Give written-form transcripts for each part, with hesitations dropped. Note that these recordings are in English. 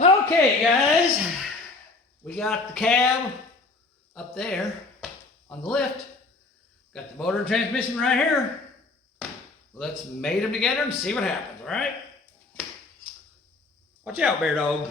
Okay, guys, we got the cab up there on the lift. Got the motor and transmission right here. Let's mate them together and see what happens, all right? Watch out, bear dog.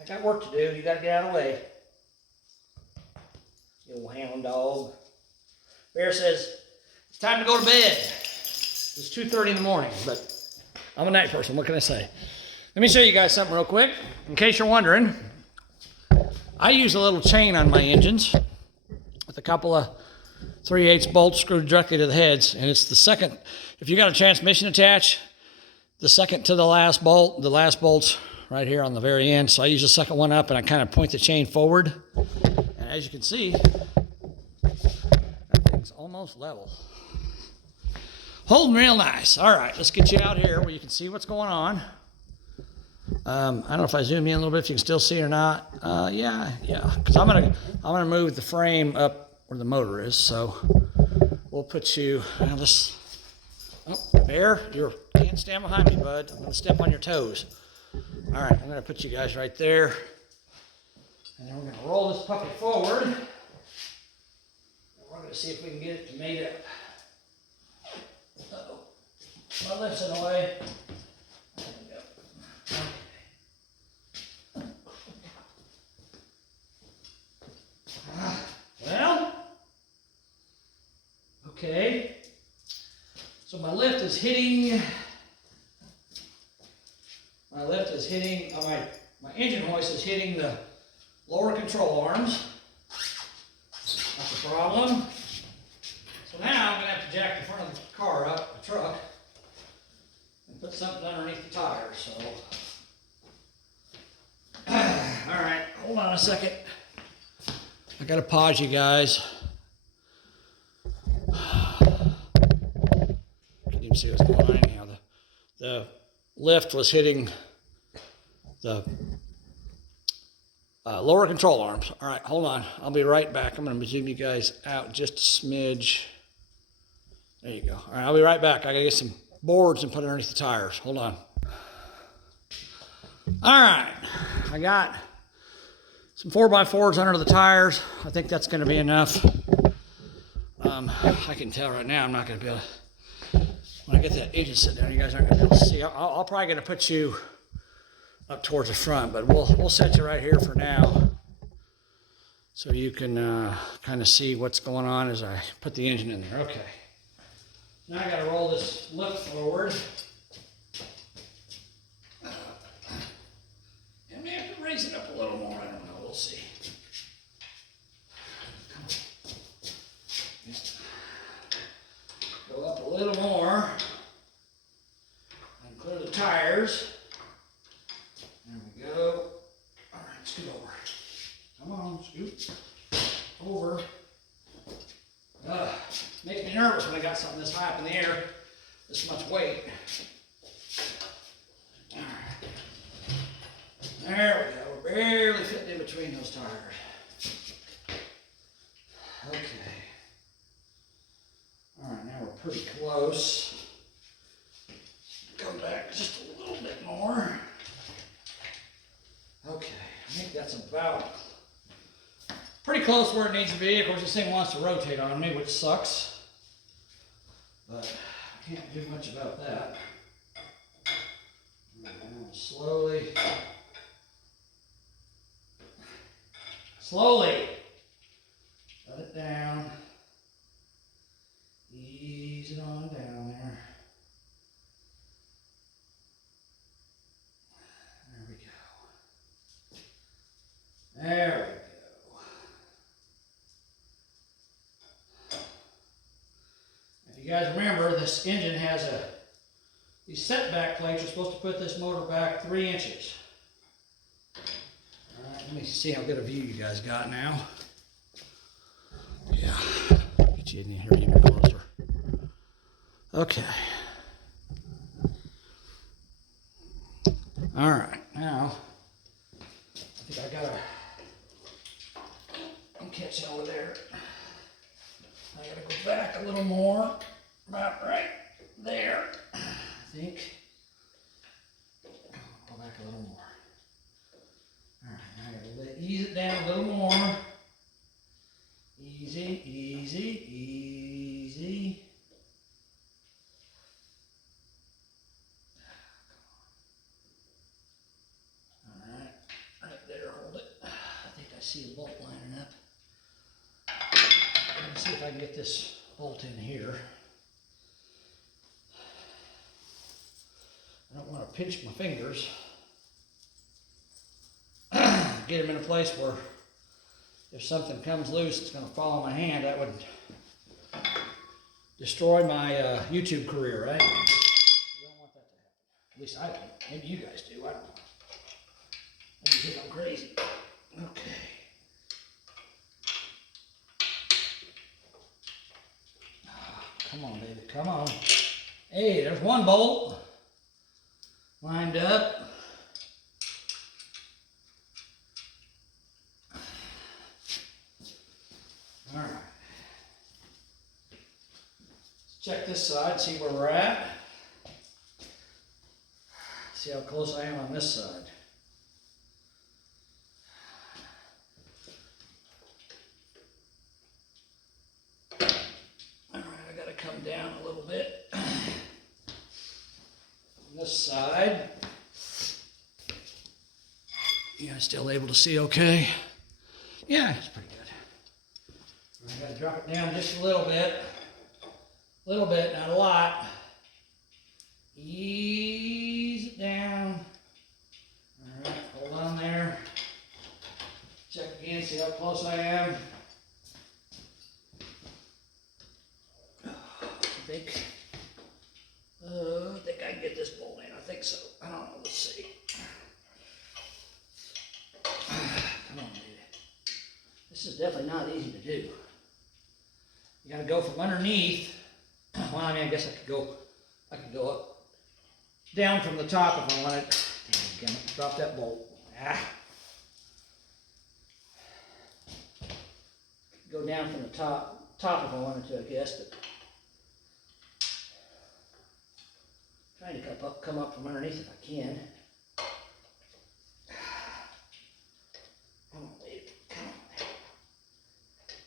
I got work to do. You got to get out of the way. You little hound dog. Bear says, it's time to go to bed. It's 2:30 in the morning, but I'm a night person. What can I say? Let me show you guys something real quick. In case you're wondering, I use a little chain on my engines with a couple of 3/8 bolts screwed directly to the heads, and it's the second. If you got a transmission attached, the second to the last bolt, the last bolt's right here on the very end. So I use the second one up, and I kind of point the chain forward. And as you can see, that thing's almost level. Holding real nice. All right, let's get you out here where you can see what's going on. I don't know if I zoom in a little bit if you can still see it or not. Yeah, because I'm gonna move the frame up where the motor is. So we'll put you. Bear, you can't stand behind me, bud. I'm gonna step on your toes. All right, I'm gonna put you guys right there, and then we're gonna roll this puppy forward. And we're gonna see if we can get it to mate up. Uh-oh. My lift's in the way. There we go. Well, okay. So my lift is hitting, my engine hoist is hitting the lower control arms. That's a problem. So now I'm going to have to jack the front of the car up, the truck, and put something underneath the tires. So, all right, hold on a second. I got to pause you guys. Can't even see what's going on anyhow. The lift was hitting the lower control arms. All right, hold on. I'll be right back. I'm going to zoom you guys out just a smidge. There you go. All right, I'll be right back. I got to get some boards and put it underneath the tires. Hold on. All right, I got some 4x4s under the tires. I think that's going to be enough. I can tell right now I'm not going to be able to, when I get that engine set down, you guys aren't going to be able to see. I'll probably going to put you up towards the front, but we'll set you right here for now so you can kind of see what's going on as I put the engine in there. Okay. Now I got to roll this lift forward. And may have to raise it up a little more. I don't know. We'll see. Just go up a little more and clear the tires. There we go. All right, scoot over. Come on, scoot over. Makes me nervous when I got something this high up in the air, this much weight. All right. There we go. We're barely fitting in between those tires. Okay. All right, now we're pretty close. Come back just a little bit more. Okay, I think that's about pretty close where it needs to be. Of course, this thing wants to rotate on me, which sucks. But I can't do much about that. Slowly. Let it down. Ease it on down there. There we go. There we go. If you guys remember, this engine has these setback plates are supposed to put this motor back 3 inches. All right, let me see how good a view you guys got now. Yeah, get you in here even closer. Okay. All right, now I think I gotta. I'm catching over there. I gotta go back a little more, about right there, I think. get this bolt in here. I don't want to pinch my fingers. Get them in a place where if something comes loose, it's going to fall on my hand. That would destroy my YouTube career, right? I don't want that to happen. At least I don't. Maybe you guys do. I don't know. Maybe you think I'm crazy. Okay. Oh, come on, baby. Come on. Hey, there's one bolt. Lined up. All right. Let's check this side, see where we're at. See how close I am on this side. All right, I got to come down a little bit. On this side. You guys still able to see okay? Yeah, it's pretty good. I got to drop it down just a little bit, not a lot. Ease it down. All right, hold on there. Check again, see how close I am. I think I can get this bolt in. I think so. I don't know. Let's see. Come on, baby. This is definitely not easy to do. You got to go from underneath. Well, I mean, I guess I could go up, down from the top if I wanted. Damn, again, drop that bolt. Go down from the top if I wanted to, I guess, but trying to come up from underneath if I can. Come on, baby. Come on.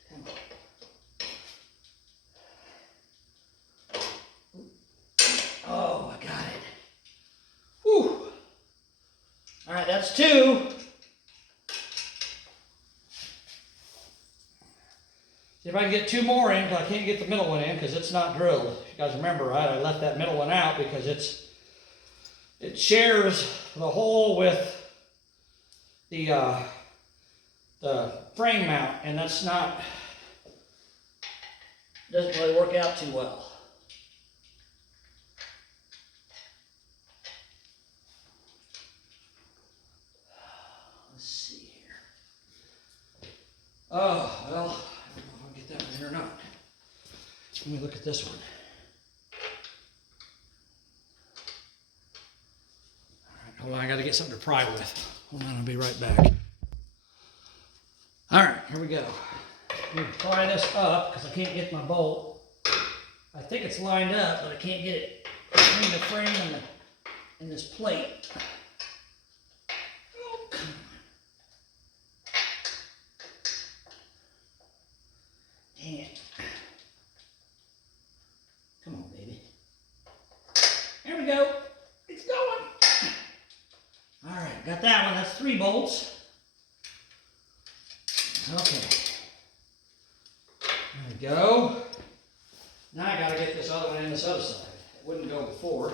Come on. Oh, I got it. Whew. All right, that's two. See if I can get two more in, because I can't get the middle one in because it's not drilled. If you guys remember, right, I left that middle one out because it shares the hole with the frame mount, and that's not, doesn't really work out too well. Let's see here. Oh, well, I don't know if I'll get that one in or not. Let me look at this one. All right, hold on, I got to get something to pry with. Hold on, I'll be right back. All right, here we go. I'm going to pry this up because I can't get my bolt. I think it's lined up, but I can't get it between the frame and this plate. Oh, come on. Dang it. Come on, baby. There we go. It's going. All right, got that one. That's 3 bolts. Okay. There we go. Now I got to get this other one in this other side. It wouldn't go before.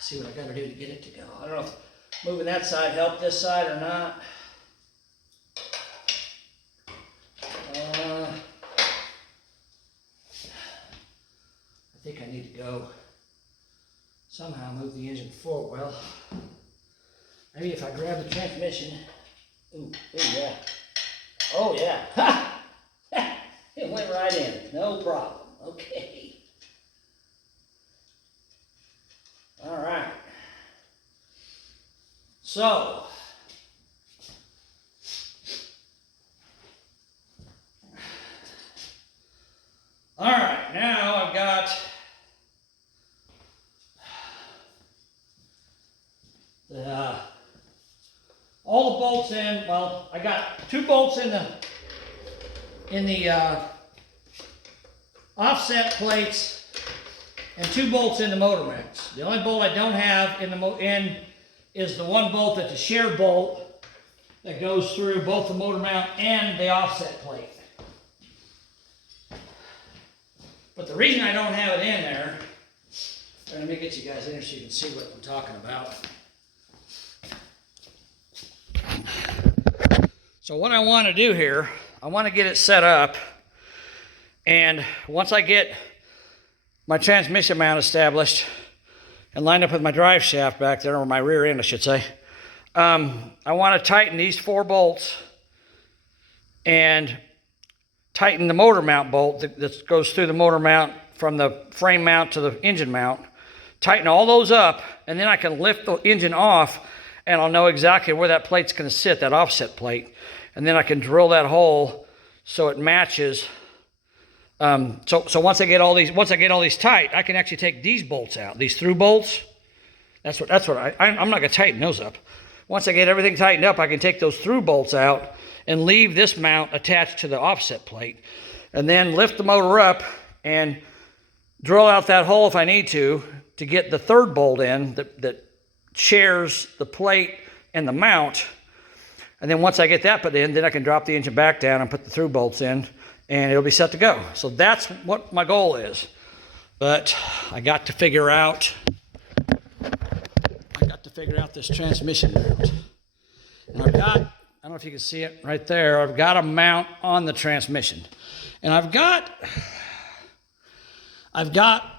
See what I got to do to get it to go. I don't know if moving that side helped this side or not. I think I need to go somehow move the engine forward. Well, maybe if I grab the transmission. Ooh, yeah. Oh, yeah. Ha! It went right in. No problem. Okay. All right. So, all right, now I've got all the bolts in. Well, I got 2 bolts in the offset plates and 2 bolts in the motor mounts. The only bolt I don't have in is the one bolt that's a share bolt that goes through both the motor mount and the offset plate. But the reason I don't have it in there, let me get you guys in here so you can see what I'm talking about. So what I want to do here, I want to get it set up, and once I get my transmission mount established and lined up with my drive shaft back there, or my rear end I should say, I want to tighten these 4 bolts and tighten the motor mount bolt that goes through the motor mount from the frame mount to the engine mount. Tighten all those up, and then I can lift the engine off, and I'll know exactly where that plate's going to sit, that offset plate. And then I can drill that hole so it matches. So once I get all these tight, I can actually take these bolts out, these through bolts. That's what I'm not going to tighten those up. Once I get everything tightened up, I can take those through bolts out and leave this mount attached to the offset plate, and then lift the motor up and drill out that hole if I need to get the 3rd bolt in that shares the plate and the mount. And then once I get that put in, then I can drop the engine back down and put the through bolts in, and it'll be set to go. So that's what my goal is. But I got to figure out this transmission mount. And I've got, I don't know if you can see it right there, I've got a mount on the transmission. And I've got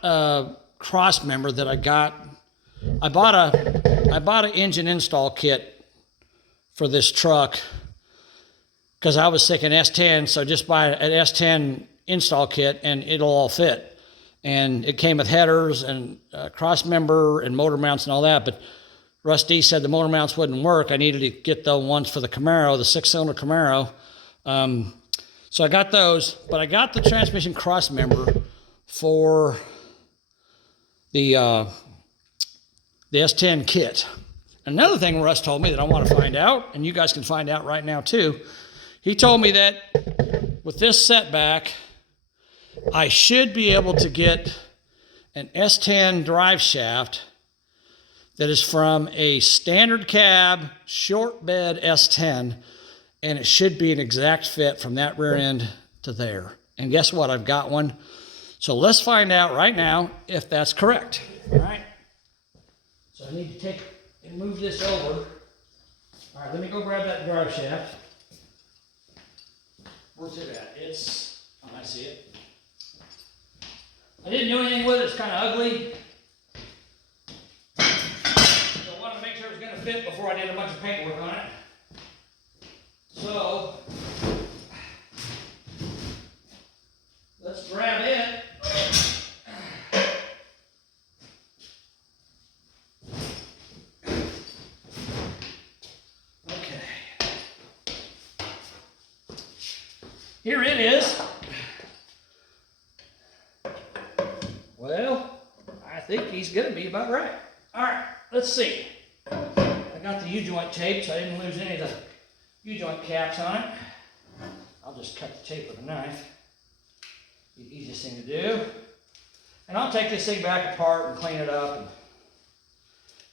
a cross member that I bought an engine install kit for this truck because I was thinking S10, so just buy an S10 install kit and it'll all fit. And it came with headers and cross member and motor mounts and all that, but Rusty said the motor mounts wouldn't work. I needed to get the ones for the Camaro, the 6-cylinder Camaro. So I got those, but I got the transmission cross member for the S10 kit. Another thing Russ told me that I want to find out, and you guys can find out right now too, he told me that with this setback, I should be able to get an S10 drive shaft that is from a standard cab, short bed S10, and it should be an exact fit from that rear end to there. And guess what? I've got one. So let's find out right now if that's correct. All right. So I need to take and move this over. All right, let me go grab that drive shaft. Where's it at? Oh, I see it. I didn't do anything with it. It's kind of ugly. So I wanted to make sure it was going to fit before I did a bunch of paintwork on it. So let's grab it. Here it is. Well, I think he's going to be about right. All right, let's see. I got the U-joint tape, so I didn't lose any of the U-joint caps on it. I'll just cut the tape with a knife. The easiest thing to do. And I'll take this thing back apart and clean it up and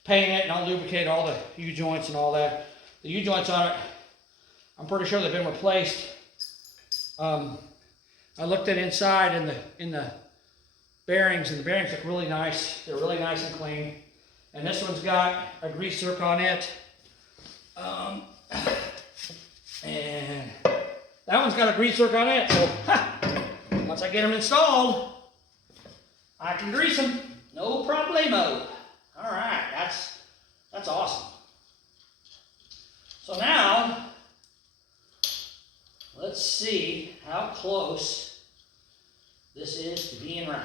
paint it, and I'll lubricate all the U-joints and all that. The U-joints on it, I'm pretty sure they've been replaced. I looked at inside in the bearings, and the bearings look really nice. They're really nice and clean. And this one's got a grease zerk on it. And that one's got a grease zerk on it. So once I get them installed, I can grease them. No problemo. All right, that's awesome. So now, let's see how close this is to being right.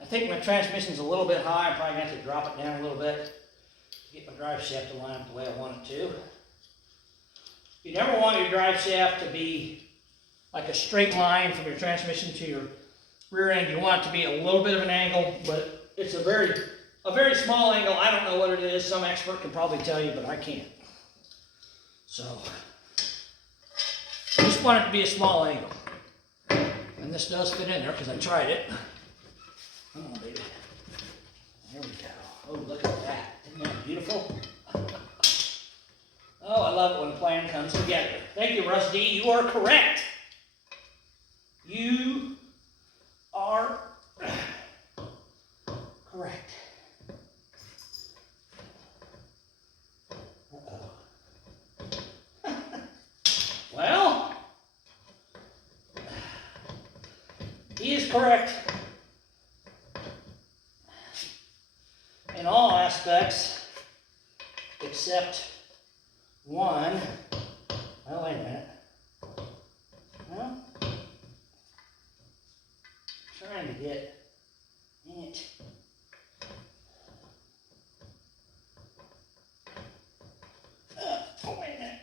I think my transmission's a little bit high. I'm probably going to have to drop it down a little bit to get my drive shaft to line up the way I want it to. You never want your drive shaft to be like a straight line from your transmission to your rear end. You want it to be a little bit of an angle, but it's a very small angle. I don't know what it is. Some expert can probably tell you, but I can't. So I just want it to be a small angle. And this does fit in there because I tried it. Come on, baby. There we go. Oh, look at that. Isn't that beautiful? Oh, I love it when a plan comes together. Thank you, Rusty. You are correct. You are are correct. Well, he is correct in all aspects except one. Well, wait a minute. Well, trying to get it. Oh, wait a minute.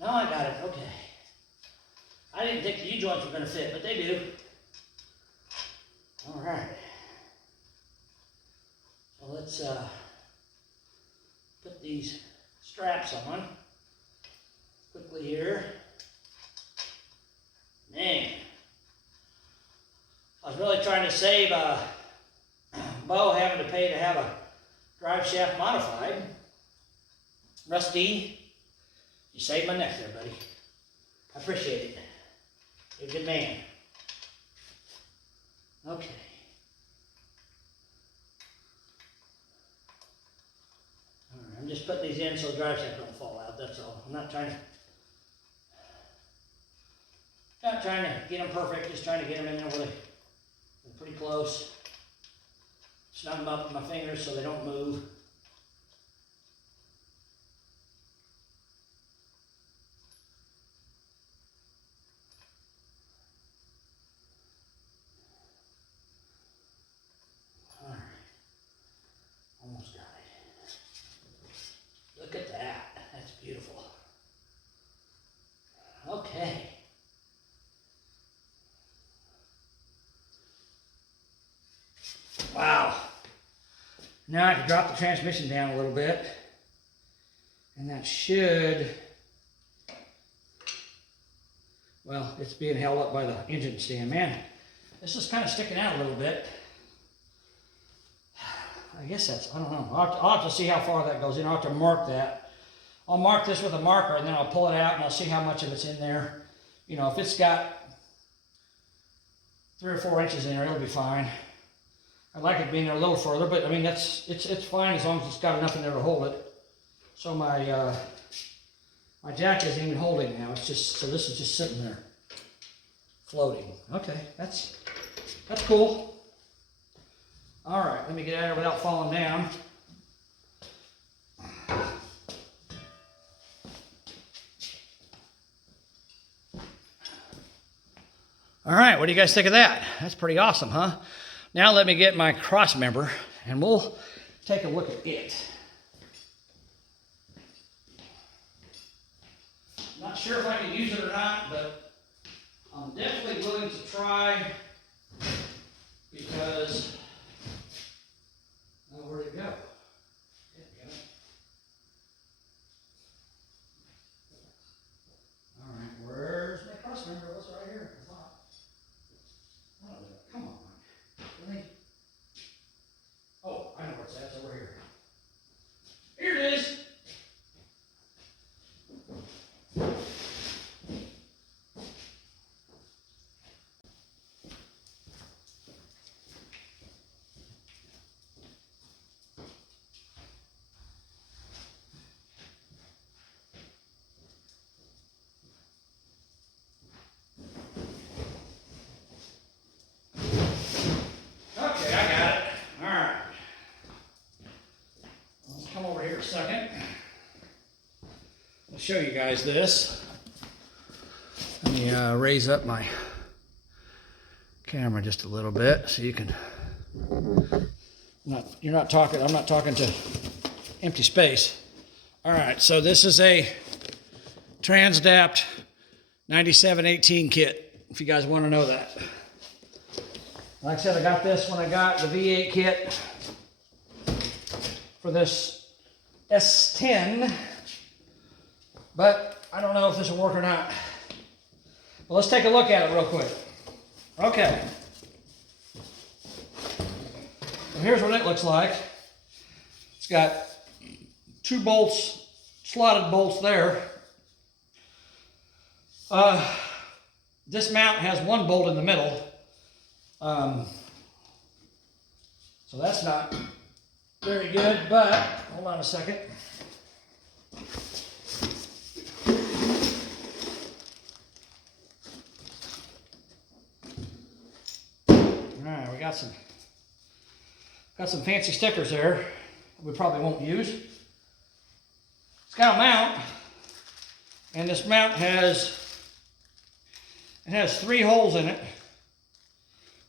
No, I got it. Okay. I didn't think the U-joints were going to fit, but they do. All right. So let's put these straps on quickly here. Man, I was really trying to save Bo having to pay to have a drive shaft modified. Rusty, you saved my neck there, buddy. I appreciate it. You're a good man. Okay. All right, I'm just putting these in so the drive shaft don't fall out, that's all. I'm not trying to get them perfect, just trying to get them in there where they're pretty close. Snug them up with my fingers so they don't move. All right, almost got it. Look at that, that's beautiful. Okay. Wow. Now I can drop the transmission down a little bit. And that should, well, it's being held up by the engine stand. Man, this is kind of sticking out a little bit. I guess that's, I don't know. I'll have to see how far that goes in. I'll have to mark that. I'll mark this with a marker and then I'll pull it out and I'll see how much of it's in there. You know, if it's got 3 or 4 inches in there, it'll be fine. I'd like it being there a little further, but I mean, it's fine as long as it's got enough in there to hold it. So my jack isn't even holding now. It's just, so this is just sitting there, floating. Okay, that's cool. All right, let me get out of here without falling down. All right, what do you guys think of that? That's pretty awesome, huh? Now let me get my cross member and we'll take a look at it. Not sure if I can use it or not, but I'm definitely willing to try because, oh, where'd it go? There we go. All right, where's my cross member? What's right here? Come on. Really? Oh, I know where it's at. It's over here. Here it is. Second, I'll show you guys this. Let me raise up my camera just a little bit so you can. I'm not talking to empty space. All right, so this is a Transdapt 9718 kit. If you guys want to know that. Like I said, I got this when I got the V8 kit for this S10, but I don't know if this will work or not. But let's take a look at it real quick. Okay. So here's what it looks like. It's got 2 bolts, slotted bolts there. This mount has one bolt in the middle. So that's not very good, but hold on a second. Alright, we got some fancy stickers there we probably won't use. It's got a mount, and this mount has 3 holes in it,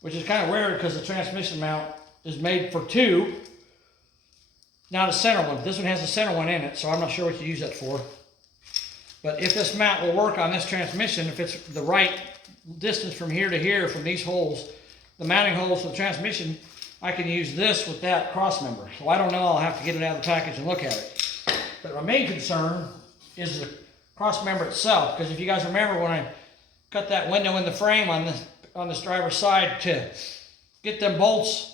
which is kind of weird because the transmission mount is made for 2, not a center one. This one has a center one in it, so I'm not sure what you use that for. But if this mount will work on this transmission, if it's the right distance from here to here from these holes, the mounting holes for the transmission, I can use this with that cross member. So I don't know, I'll have to get it out of the package and look at it. But my main concern is the cross member itself, because if you guys remember when I cut that window in the frame on this driver's side to get them bolts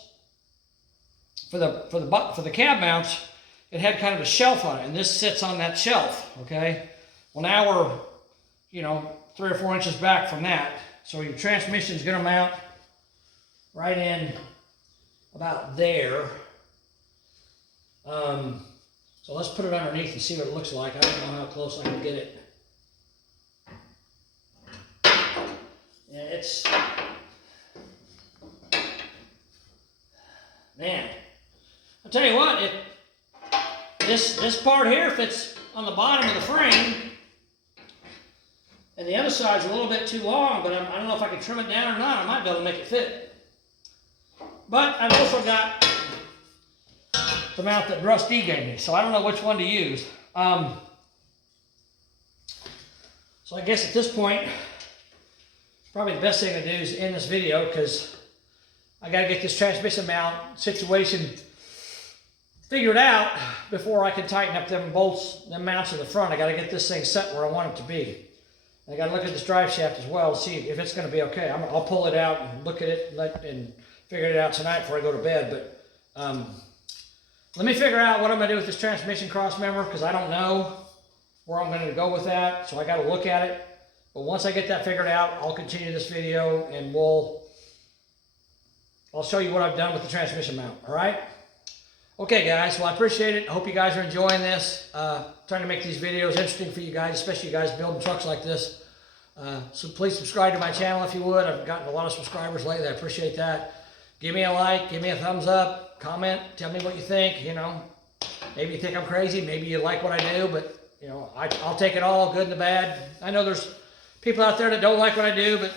for the cab mounts, it had kind of a shelf on it, and this sits on that shelf, okay? Well, now we're, 3 or 4 inches back from that, so your transmission is going to mount right in about there. So let's put it underneath and see what it looks like. I don't know how close I can get it. Yeah, it's, man, I'll tell you what, this part here fits on the bottom of the frame, and the other side's a little bit too long, but I don't know if I can trim it down or not. I might be able to make it fit. But I've also got the mount that Russ D gave me, so I don't know which one to use. So I guess at this point, probably the best thing to do is end this video, because I got to get this transmission mount situation figured out before I can tighten up them bolts, them mounts in the front. I got to get this thing set where I want it to be. And I got to look at this drive shaft as well to see if it's going to be okay. I'll pull it out and look at it and figure it out tonight before I go to bed. But let me figure out what I'm going to do with this transmission cross member, because I don't know where I'm going to go with that. So I got to look at it. But once I get that figured out, I'll continue this video and I'll show you what I've done with the transmission mount. All right? Okay, guys. Well, I appreciate it. I hope you guys are enjoying this. Trying to make these videos interesting for you guys, especially you guys building trucks like this. So please subscribe to my channel if you would. I've gotten a lot of subscribers lately. I appreciate that. Give me a like. Give me a thumbs up. Comment. Tell me what you think. Maybe you think I'm crazy. Maybe you like what I do. But, I'll take it all, good and the bad. I know there's people out there that don't like what I do, but,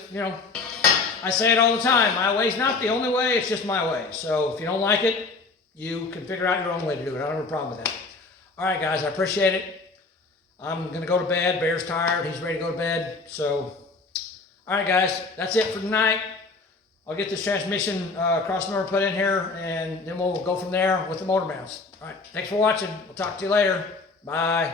I say it all the time. My way's not the only way. It's just my way. So if you don't like it, you can figure out your own way to do it. I don't have a problem with that. All right, guys, I appreciate it. I'm going to go to bed. Bear's tired. He's ready to go to bed. So, all right, guys, that's it for tonight. I'll get this transmission cross member put in here, and then we'll go from there with the motor mounts. All right, thanks for watching. We'll talk to you later. Bye.